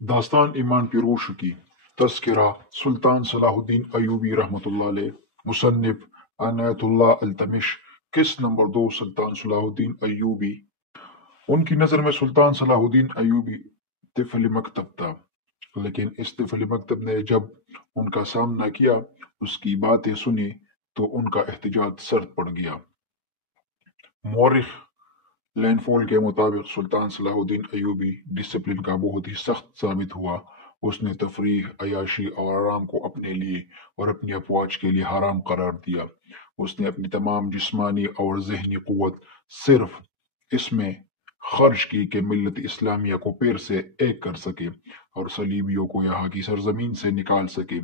داستان ایمان پیروش کی تذکرہ سلطان صلاح الدین ایوبی رحمۃ اللہ علیہ مصنف عنایت اللہ التمش قسط نمبر 2 سلطان صلاح الدین ایوبی ان کی نظر میں سلطان صلاح الدین ایوبی طفل مکتب تھا، لیکن اس طفل مکتب نے جب ان کا سامنا کیا، اس کی باتیں سنی تو ان کا احتجاج سرد پڑ گیا۔ مورخ لینفول کے مطابق سلطان صلاح الدین ایوبی ڈسپلن کا بہت ہی سخت ثابت ہوا۔ اس نے تفریح، عیاشی اور آرام کو اپنے لیے اور اپنی افواج کے لیے حرام قرار دیا۔ اس نے اپنی تمام جسمانی اور ذہنی قوت صرف اس میں خرچ کی کہ ملت اسلامیہ کو پیر سے ایک کر سکے اور صلیبیوں کو یہاں کی سرزمین سے نکال سکے۔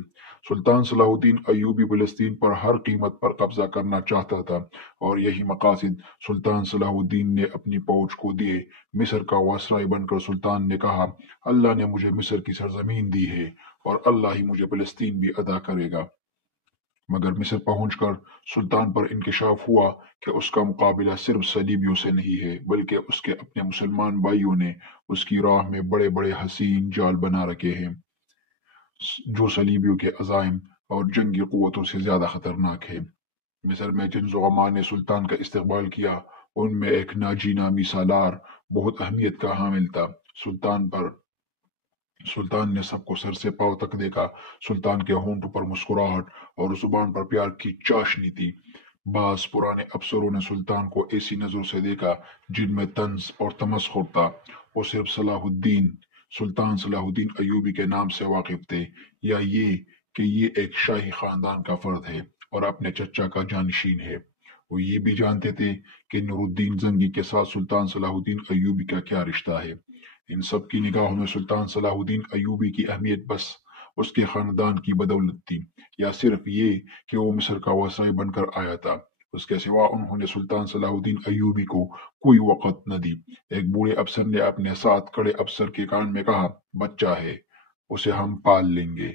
سلطان صلاح الدین ایوبی فلسطین پر ہر قیمت پر قبضہ کرنا چاہتا تھا، اور یہی مقاصد سلطان صلاح الدین نے اپنی فوج کو دیے۔ مصر کا وائسرائے بن کر سلطان نے کہا، اللہ نے مجھے مصر کی سرزمین دی ہے اور اللہ ہی مجھے فلسطین بھی عطا کرے گا۔ مگر مصر پہنچ کر سلطان پر انکشاف ہوا کہ اس کا مقابلہ صرف صلیبیوں سے نہیں ہے، بلکہ اس کے اپنے مسلمان بھائیوں نے اس کی راہ میں بڑے بڑے حسین جال بنا رکھے ہیں، جو صلیبیوں کے عزائم اور جنگی قوتوں سے زیادہ خطرناک ہے۔ مصر میں جن زعماء نے سلطان کا استقبال کیا، ان میں ایک ناجی نامی سالار بہت اہمیت کا حامل تھا۔ سلطان نے سب کو سر سے پاؤں تک دیکھا۔ سلطان کے ہونٹوں پر مسکراہٹ اور زبان پر پیار کی چاشنی تھی۔ بعض پرانے افسروں نے سلطان کو ایسی نظروں سے دیکھا جن میں طنز اور تمسخر تھا۔ وہ صرف سلطان صلاح الدین ایوبی کے نام سے واقف تھے، یا یہ کہ یہ ایک شاہی خاندان کا فرد ہے اور اپنے چچا کا جانشین ہے۔ وہ یہ بھی جانتے تھے کہ نور الدین زنگی کے ساتھ سلطان صلاح الدین ایوبی کا کیا رشتہ ہے۔ ان سب کی نگاہوں میں سلطان صلاح الدین ایوبی کی اہمیت بس اس کے خاندان کی بدولت تھی، یا صرف یہ کہ وہ مصر کا وائسرائے بن کر آیا تھا۔ اس کے سوا انہوں نے سلطان صلاح الدین ایوبی کو کوئی وقت نہ دی۔ ایک بوڑھے افسر نے اپنے ساتھ کھڑے افسر کے کان میں کہا، بچہ ہے، اسے ہم پال لیں گے۔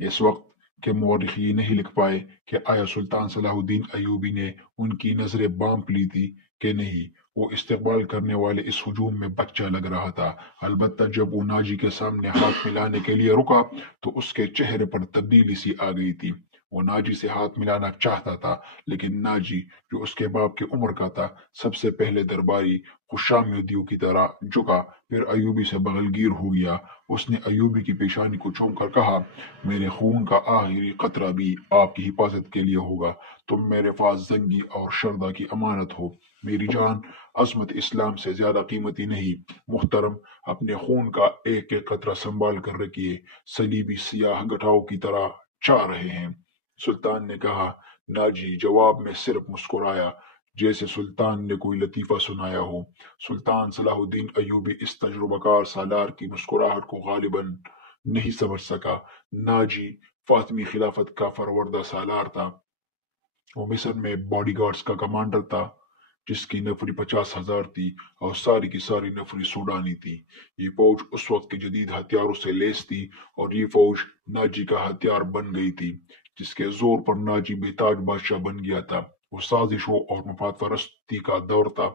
اس وقت کے مورخ یہ نہیں لکھ پائے کہ آیا سلطان صلاح الدین ایوبی نے ان کی نظریں بانپ لی تھی کہ نہیں۔ وہ استقبال کرنے والے اس ہجوم میں بچہ لگ رہا تھا، البتہ جب وہ ناجی کے سامنے ہاتھ ملانے کے لیے رکا تو اس کے چہرے پر تبدیلی سی آ گئی تھی۔ وہ ناجی سے ہاتھ ملانا چاہتا تھا، لیکن ناجی جو اس کے باپ کی عمر کا تھا، سب سے پہلے درباری خوشامدیوں کی طرح جھکا، پھر ایوبی سے بغل گیر ہو گیا۔ اس نے ایوبی کی پیشانی کو چوم کر کہا، میرے خون کا آخری قطرہ بھی آپ کی حفاظت کے لیے ہوگا۔ تم میرے پاس زنگی اور شردا کی امانت ہو۔ میری جان عظمت اسلام سے زیادہ قیمتی نہیں۔ محترم، اپنے خون کا ایک ایک قطرہ سنبھال کر رکھیے، صلیبی سیاہ گٹھاؤں کی طرح چاہ رہے ہیں۔ سلطان نے کہا۔ ناجی جواب میں صرف مسکرایا، جیسے سلطان نے کوئی لطیفہ سنایا ہو۔ سلطان صلاح الدین ایوبی اس تجربہ کار سالار کی مسکراہٹ کو غالباً نہیں سمجھ سکا۔ ناجی فاطمی خلافت کا فروردہ سالار تھا۔ وہ مصر میں باڈی گارڈز کا کمانڈر تھا، جس کی نفری 50,000 تھی اور ساری کی ساری نفری سوڈانی تھی۔ یہ فوج اس وقت کے جدید ہتھیاروں سے لیس تھی، اور یہ فوج ناجی کا ہتھیار بن گئی تھی، جس کے زور پر ناجی بے تاج بادشاہ بن گیا تھا۔ وہ سازشوں اور مفاد پرستی کا دور تھا۔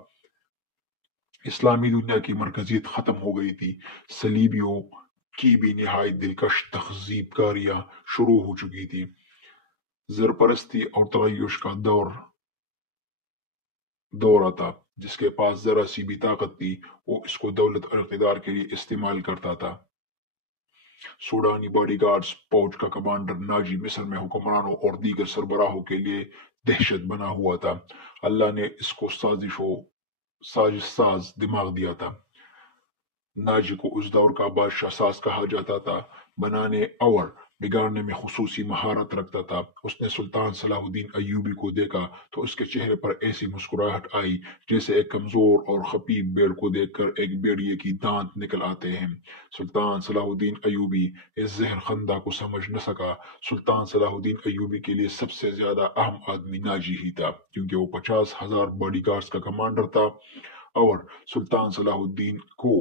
اسلامی دنیا کی مرکزیت ختم ہو گئی تھی۔ صلیبیوں کی بھی نہایت دلکش تہذیب کاریاں شروع ہو چکی تھی۔ زرپرستی اور تعیش کا دورہ تھا۔ جس کے پاس ذرا سی بھی طاقت تھی، وہ اس کو دولت اور اقتدار کے لیے استعمال کرتا تھا۔ سوڈانی باڈی گارڈز فوج کا کمانڈر ناجی مصر میں حکمرانوں اور دیگر سربراہوں کے لیے دہشت بنا ہوا تھا۔ اللہ نے اس کو سازش ساز دماغ دیا تھا۔ ناجی کو اس دور کا بادشاہ ساز کہا جاتا تھا۔ بنانے اور بگاڑنے میں خصوصی مہارت رکھتا تھا۔ اس نے سلطان صلاح الدین ایوبی کو دیکھا تو اس کے چہرے پر ایسی مسکراہٹ آئی جیسے ایک کمزور اور خفیف بھیڑ کو دیکھ کر ایک بھیڑیے کی دانت نکل آتے ہیں۔ سلطان صلاح الدین ایوبی اس زہر خندہ کو سمجھ نہ سکا۔ سلطان صلاح الدین ایوبی کے لیے سب سے زیادہ اہم آدمی ناجی ہی تھا، کیونکہ وہ 50,000 باڈی گارڈز کا کمانڈر تھا، اور سلطان صلاح الدین کو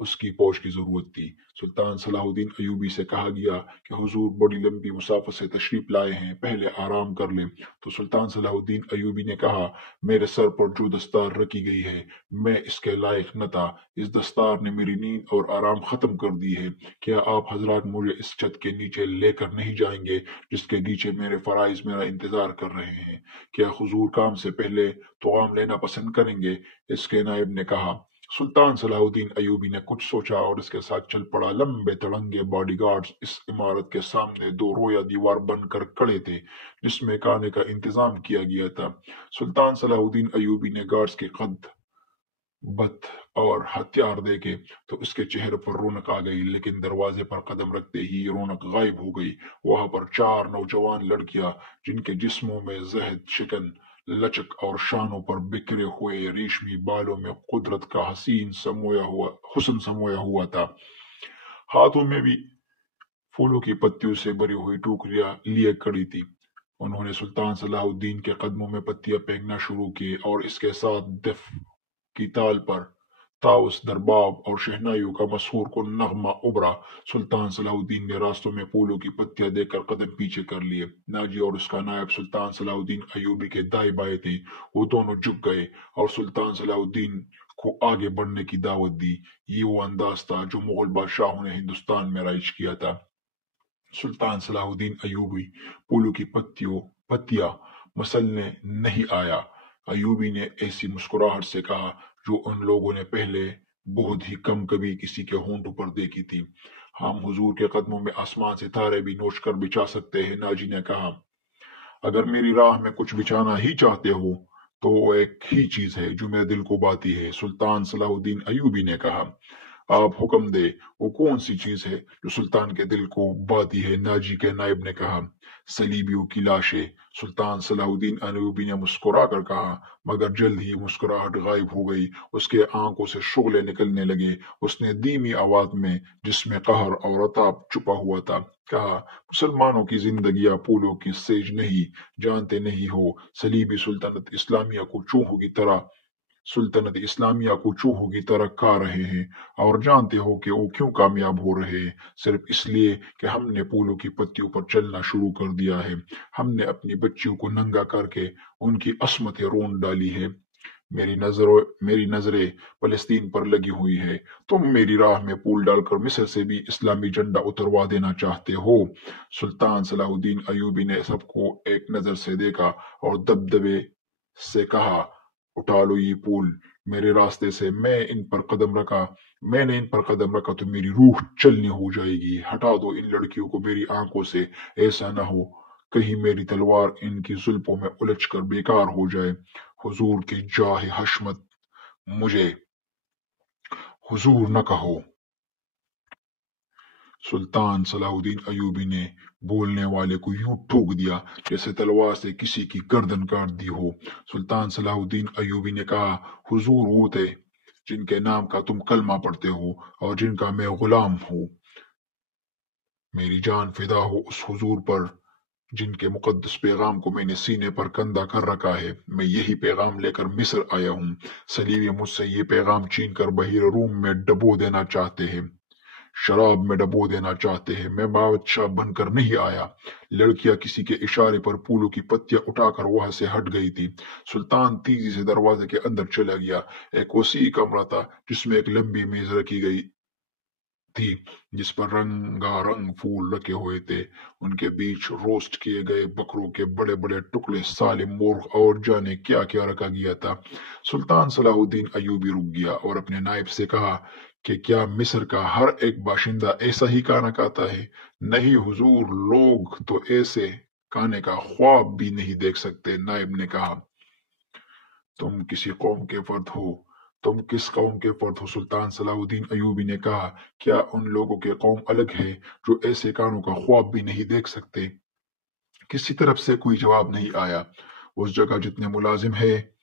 उसकी पौष की जरूरत थी। सुल्तान सलाहुद्दीन अयूबी से कहा गया कि हुजूर बड़ी लंबी मुसाफत से तशरीफ लाए हैं, पहले आराम कर लें। तो सुल्तान सलाहुद्दीन अयूबी ने कहा, मेरे सर पर जो दस्तार रखी गई है मैं इसके लायक न था। इस दस्तार ने मेरी नींद और आराम खत्म कर दी है। क्या आप हजरात मुझे इस छत के नीचे लेकर नहीं जाएंगे जिसके नीचे मेरे फराइज मेरा इंतजार कर रहे हैं? क्या हुजूर काम से पहले तोआम लेना पसंद करेंगे? इसके नायब ने कहा। सुल्तान सलाहुद्दीन अयूबी ने कुछ सोचा और इसके साथ चल पड़ा। लंबे तड़ंगे बॉडीगार्ड्स इस इमारत के सामने दो रोया दीवार बनकर खड़े थे जिसमें खाने का इंतजाम किया गया था। सुल्तान सलाहुद्दीन अयूबी ने गार्ड्स के कद बत और हथियार देखे तो उसके चेहरे पर रौनक आ गई, लेकिन दरवाजे पर कदम रखते ही रौनक गायब हो गई। वहां पर चार नौजवान लड़कियां जिनके जिस्मों में जहद शिकन लचक और शानों पर बिखरे हुए रेशमी बालों में कुदरत का हुस्न समोया हुआ था, हाथों में भी फूलों की पत्तियों से भरी हुई टोकरियां लिए खड़ी थी। उन्होंने सुल्तान सलाहुद्दीन के कदमों में पत्तियां फेंकना शुरू की और इसके साथ दफ की ताल पर ताउस दरबाब और शहनाइयों का मशहूर को नगमा उभरा। सुल्तान सलाहुद्दीन ने रास्तों में फूलों की पत्तियां देकर कदम पीछे कर लिए। नाजी और उसका नायब सुल्तान सलाहुद्दीन अयूबी के दाएं बाएं थे। वो दोनों झुक गए और सुल्तान सलाहुद्दीन को आगे बढ़ने की दावत दी। ये वो अंदाज था जो मुगल बादशाहों ने हिंदुस्तान में राइज किया था। सुल्तान सलाहुद्दीन अयूबी फूलों की पत्तियां मसलने नहीं आया। अयूबी ने ऐसी मुस्कुराहट से कहा जो उन लोगों ने पहले बहुत ही कम कभी किसी के होंठों पर देखी थी। हम हुजूर के कदमों में आसमान से तारे भी नोच कर बिछा सकते हैं। नाजी ने कहा, अगर मेरी राह में कुछ बिछाना ही चाहते हो तो वो एक ही चीज है जो मेरे दिल को बाती है। सुल्तान सलाहुद्दीन अयूबी ने कहा, आप हुक्म दे, वो कौन सी चीज है जो सुल्तान के दिल को बाती है? नाजी के नायब ने कहा, सलीबियों की लाशें। सुल्तान सलाहुद्दीन अयूबी ने मुस्कुरा कर कहा, मगर जल्द ही मुस्कुराहट गायब हो गई। उसके आंखों से शोले निकलने लगे। उसने धीमी आवाज में, जिसमें कहर और अताप छुपा हुआ था, कहा, मुसलमानों की जिंदगियां फूलों की सेज नहीं, जानते नहीं हो सलीबी सुल्तनत इस्लामिया को चूहों की तरह खा रहे हैं। और जानते हो कि वो क्यों कामयाब हो रहे हैं? सिर्फ इसलिए कि हमने फूलों की पत्तियों पर चलना शुरू कर दिया है। हमने अपनी बच्चियों को नंगा करके उनकी असमतें रोन डाली है। मेरी नजरें फलस्तीन पर लगी हुई है। तुम मेरी राह में फूल डालकर मिस्र से भी इस्लामी झंडा उतरवा देना चाहते हो? सुल्तान सलाहुद्दीन अयूबी ने सबको एक नजर से देखा और दबदबे से कहा, उठा लो ये फूल मेरे रास्ते से। मैंने इन पर कदम रखा तो मेरी रूह चलनी हो जाएगी। हटा दो इन लड़कियों को मेरी आंखों से। ऐसा ना हो कहीं मेरी तलवार इनकी जुल्फों में उलझकर बेकार हो जाए। हुजूर की जाहे हशमत मुझे हुजूर न कहो। सुल्तान सलाहुद्दीन अयूबी ने बोलने वाले को यूं ठोक दिया जैसे तलवार से किसी की गर्दन काट दी हो। सुल्तान सलाहुद्दीन अयूबी ने कहा, हुजूर वो थे जिनके नाम का तुम कलमा पढ़ते हो और जिनका मैं गुलाम हूँ। मेरी जान फिदा हो उस हुजूर पर जिनके मुकद्दस पैगाम को मैंने सीने पर कंधा कर रखा है। मैं यही पैगाम लेकर मिस्र आया हूँ। सलीबी मुझसे ये पैगाम छीन कर बहिर रूम में डबो देना चाहते हैं, शराब में डबो देना चाहते हैं। मैं बादशाह बनकर नहीं आया। लड़कियां किसी के इशारे पर फूलों की पत्तियां उठाकर वहां से हट गई थी। सुल्तान तेजी से दरवाजे के अंदर चला गया। एक वसी कमरा था जिसमें एक लंबी मेज रखी गई थी जिस पर रंगारंग फूल रखे हुए थे। उनके बीच रोस्ट किए गए बकरों के बड़े बड़े टुकड़े, साले मुर्ग और जाने क्या क्या रखा गया था। सुल्तान सलाहुद्दीन अयूबी रुक गया और अपने नायब से कहा कि क्या मिस्र का हर एक बाशिंदा ऐसा ही खाना खाता है? नहीं हुजूर, लोग तो ऐसे खाने का ख्वाब भी नहीं देख सकते। नायब ने कहा, तुम किसी कौम के फर्द हो। तुम किस कौम के फर्द हो? सुल्तान सलाहुद्दीन अयूबी ने कहा, क्या उन लोगों के कौम अलग है जो ऐसे कानों का ख्वाब भी नहीं देख सकते? किसी तरफ से कोई जवाब नहीं आया। उस जगह जितने मुलाजिम है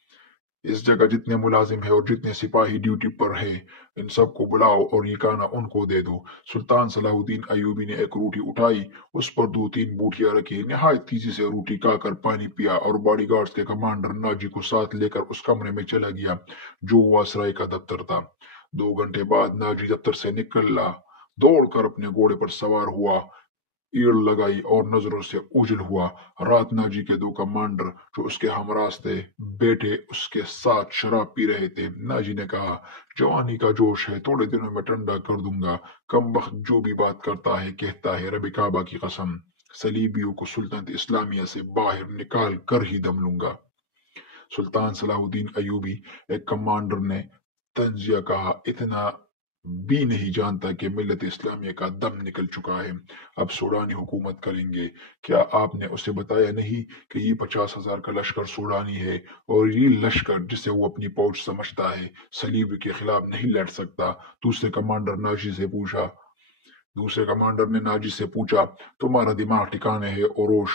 इस जगह जितने मुलाजिम है और जितने सिपाही ड्यूटी पर है, इन सबको बुलाओ और ये खाना उनको दे दो। सुल्तान सलाहुद्दीन अयूबी ने एक रोटी उठाई, उस पर दो तीन बूटियां रखी, निहायत तेजी से रोटी खाकर पानी पिया और बॉडीगार्ड्स के कमांडर नाजी को साथ लेकर उस कमरे में चला गया जो वासराय का दफ्तर था। 2 घंटे बाद नाजी दफ्तर से निकला, दौड़कर अपने घोड़े पर सवार हुआ, ईड़ लगाई और नजरों से ओझल हुआ। रात नाजी के 2 कमांडर जो उसके हमराज थे बैठे उसके साथ शराब पी रहे थे। नाजी ने कहा, जवानी का जोश है, थोड़े दिनों में ठंडा कर दूंगा। कमबख्त जो भी बात करता है कहता है रब काबा की कसम, सलीबियों को सुल्तानत इस्लामिया से बाहर निकाल कर ही दम लूंगा। सुल्तान सलाहुद्दीन अयूबी एक कमांडर ने तंजिया कहा, इतना भी नहीं जानता कि मिल्लत इस्लामिया का दम निकल चुका है, अब सूडानी हुकूमत करेंगे। क्या आपने उसे बताया नहीं कि ये 50,000 का लश्कर सूडानी है और ये लश्कर जिसे वो अपनी पहुंच समझता है सलीबी के खिलाफ नहीं लड़ सकता। दूसरे कमांडर ने नाजी से पूछा, तुम्हारा दिमाग ठिकाने है ओरोश?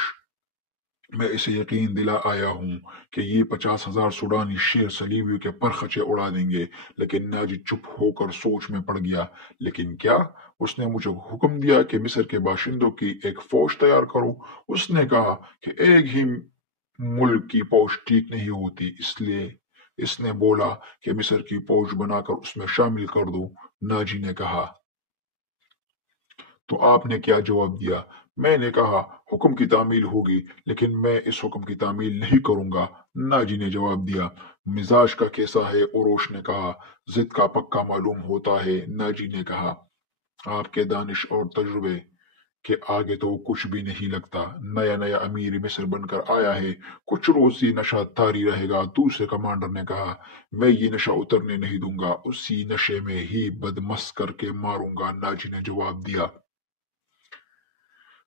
मैं इसे यकीन दिला आया हूँ कि ये 50,000 सूडानी शेर सलीबियों के परखचे उड़ा देंगे। लेकिन नाजी चुप होकर सोच में पड़ गया। लेकिन क्या? उसने मुझे हुक्म दिया कि मिस्र के बाशिंदों की एक फौज तैयार करो। उसने कहा कि एक ही मुल्क की फौज ठीक नहीं होती, इसलिए इसने बोला कि मिस्र की फौज बनाकर उसमें शामिल कर दो। नाजी ने कहा, तो आपने क्या जवाब दिया? मैंने कहा, हुक्म की तामील होगी, लेकिन मैं इस हुक्म की तामील नहीं करूंगा। नाजी ने जवाब दिया, मिजाज का कैसा है? ओरोश ने कहा, जिद का पक्का मालूम होता है। नाजी ने कहा, आपके दानिश और तजुर्बे के आगे तो कुछ भी नहीं लगता। नया नया अमीर मिस्र बनकर आया है, कुछ रोज ये नशा तारी रहेगा। दूसरे कमांडर ने कहा, मैं ये नशा उतरने नहीं दूंगा, उसी नशे में ही बदमस्त करके मारूंगा। नाजी ने जवाब दिया।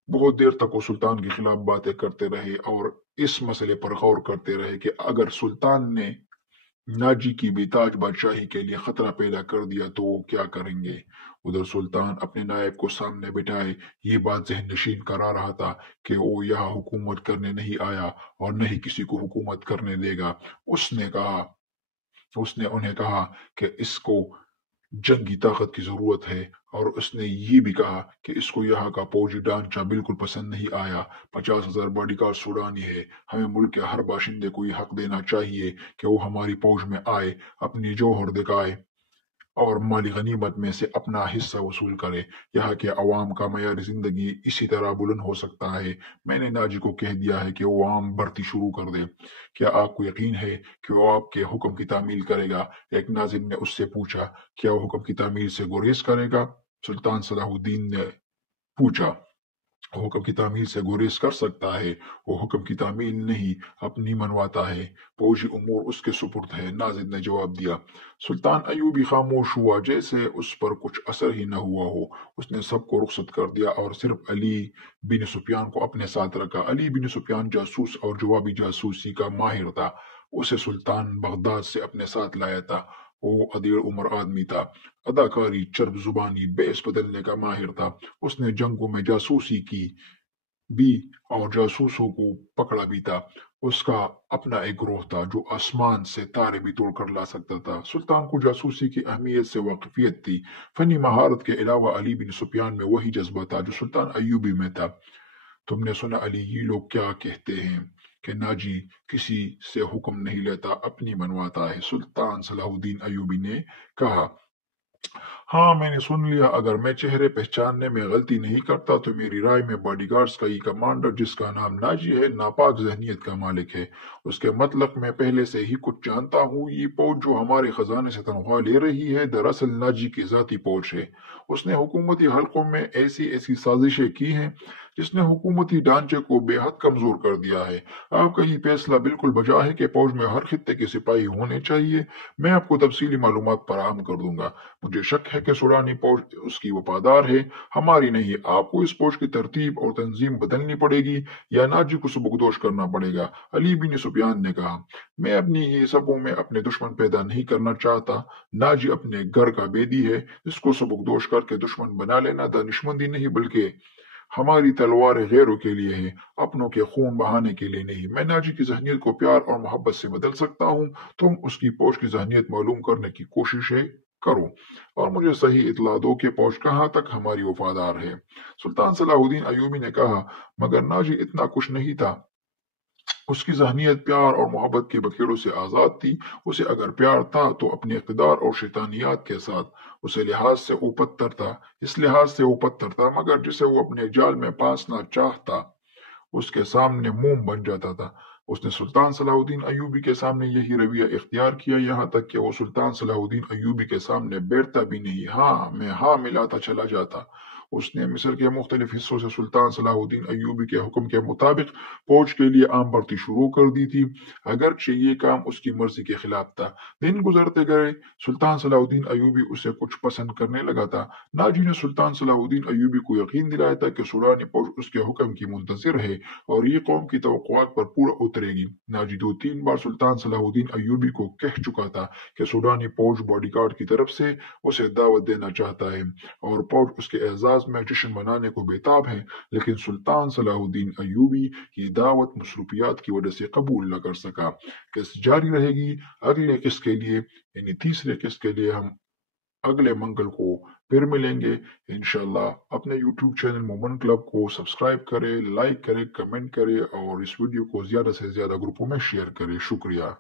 बहुत देर तक वो सुल्तान के खिलाफ बातें करते रहे और इस मसले पर गौर करते रहे कि अगर सुल्तान ने नाजी की बेताज बादशाही के लिए खतरा पैदा कर दिया तो वो क्या करेंगे। उधर सुल्तान अपने नायब को सामने बिठाए ये बात जहन नशीन करा रहा था कि वो यहाँ हुकूमत करने नहीं आया और न ही किसी को हुकूमत करने देगा। उसने उन्हें कहा कि इसको जंगी ताकत की जरूरत है और उसने ये भी कहा कि इसको यहाँ का फौजी ढांचा बिल्कुल पसंद नहीं आया। 50,000 बॉडीगार्ड सूडानी है, हमें मुल्क के हर बाशिंदे को ये हक देना चाहिए कि वो हमारी फौज में आए, अपनी जौहर दिखाए और माली गनीमत में से अपना हिस्सा वसूल करे। यहाँ के अवाम का मयार जिंदगी इसी तरह बुलंद हो सकता है। मैंने नाजी को कह दिया है कि वो आम भर्ती शुरू कर दे। क्या आपको यकीन है कि वो आपके हुक्म की तामील करेगा? एक नाजिम ने उससे पूछा, क्या वो हुक्म की तामील से गुरेज करेगा? सुल्तान सलाहुद्दीन ने पूछा, हुक्म की तामील से गुरेज कर सकता है, वो हुक्म की तामील नहीं अपनी मनवाता है, फौजी उमूर उसके सुपुर्द है। नाजिद ने जवाब दिया। सुल्तान अयूबी खामोश हुआ, जैसे उस पर कुछ असर ही न हुआ हो। उसने सबको रुखसत कर दिया और सिर्फ अली बिन सुफियान को अपने साथ रखा। अली बिन सुफियान जासूस और जवाबी जासूसी का माहिर था। उसे सुल्तान बगदाद से अपने साथ लाया था। वो अदीर उम्र आदमी था, अदाकारी, चर्ब जुबानी, बेस बदलने का माहिर था। उसने जंगों में जासूसी की भी और जासूसों को पकड़ा भी था। उसका अपना एक ग्रोह था जो आसमान से तारे भी तोड़ कर ला सकता था। सुल्तान को जासूसी की अहमियत से वाकिफियत थी। फनी महारत के अलावा अली बिन सुफियान में वही जज्बा था जो सुल्तान अयूबी में था। तुमने सुना अली, ये लोग क्या कहते हैं कि नाजी किसी से हुक्म नहीं लेता, अपनी मनवाता है। सुल्तान सलाहुद्दीन अयूबी ने कहा, हाँ मैंने सुन लिया। अगर मैं चेहरे पहचानने में गलती नहीं करता तो मेरी राय में बॉडीगार्ड्स का ये कमांडर जिसका नाम नाजी है नापाक जहनीत का मालिक है। उसके मतलब मैं पहले से ही कुछ जानता हूँ। ये फौज जो हमारे खजाने से तनख्वाह ले रही है दरअसल नाजी की जाती फौज है। उसने हुकूमती हलकों में ऐसी ऐसी साजिशें की हैं जिसने हुकूमती ढांचे को बेहद कमजोर कर दिया है। आपका ये फैसला बिल्कुल बजा है कि फौज में हर खित्ते के सिपाही होने चाहिए। मैं आपको तफसीली मालूमात फराहम कर दूंगा। मुझे शक है कि सूडानी फौज उसकी वफादार है, हमारी नहीं। आपको इस फौज की तरतीब और तंजीम बदलनी पड़ेगी या नाजी को सबकदोश करना पड़ेगा। अली बिन सुफियान ने कहा, मैं अपनी ये सबों में अपने दुश्मन पैदा नहीं करना चाहता। नाजी अपने घर का बेदी है, इसको सबकदोश करके दुश्मन बना लेना दानिशमंदी नहीं बल्कि हमारी तलवार गैरों के लिए है, अपनों के खून बहाने के लिए नहीं। मैं नाजी की जहनीत को प्यार और मोहब्बत से बदल सकता हूँ। तुम उसकी फौज की जहनीत मालूम करने की कोशिशें करो और मुझे सही इतला दो कि फौज कहाँ तक हमारी वफादार है। सुल्तान सलाहुद्दीन अयूबी ने कहा, मगर नाजी इतना कुछ नहीं था उसकी ज़हनियत प्यार और मोहब्बत के बखेड़ों से आज़ाद थी। उसे अगर प्यार था तो अपने इक़्तिदार और शैतानियात के साथ। उसे लिहाज से वो पत्थर था, इस लिहाज से वो पत्थर था, मगर जिसे वो अपने जाल में फांसना चाहता उसके सामने मोम बन जाता था। उसने सुल्तान सलाहुद्दीन अय्यूबी के सामने यही रवैया इख्तियार किया, यहाँ तक कि वो सुल्तान सलाहुद्दीन अय्यूबी के सामने बैठता भी नहीं, हाँ में हाँ मिलाता चला जाता। उसने मिस्र के मुख्तलिफ हिस्सों से सुल्तान सलाहुद्दीन अय्यूबी के हुक्म के मुताबिक फौज के लिए आम भर्ती शुरू कर दी थी, अगरचे ये काम उसकी मर्जी के खिलाफ था। दिन गुजरते गए, सुल्तान सलाहुद्दीन अय्यूबी उसे कुछ पसंद करने लगा था। नाजी ने सुल्तान सलाहुद्दीन अय्यूबी को यकीन दिलाया था कि सूडानी फौज उसके हुक्म की मुंतजिर है और ये कौम की तवक्कुआत पर पूरा उतरेगी। नाजी 2-3 बार सुल्तान सलाहुद्दीन अय्यूबी को कह चुका था कि सूडानी फौज बॉडीगार्ड की तरफ से उसे दावत देना चाहता है और फौज उसके एजाज में जश्न मनाने को बेताब है, लेकिन सुल्तान सलाहुद्दीन अय्यूबी की दावत मसरूफियात की वजह से कबूल न कर सका। किस्त जारी रहेगी अगले किस्त के लिए, यानी तीसरे किस्त के लिए हम अगले मंगल को फिर मिलेंगे इंशाल्लाह। अपने यूट्यूब चैनल मोमन क्लब को सब्सक्राइब करें, लाइक करें, कमेंट करें और इस वीडियो को ज्यादा से ज्यादा ग्रुपों में शेयर करें। शुक्रिया।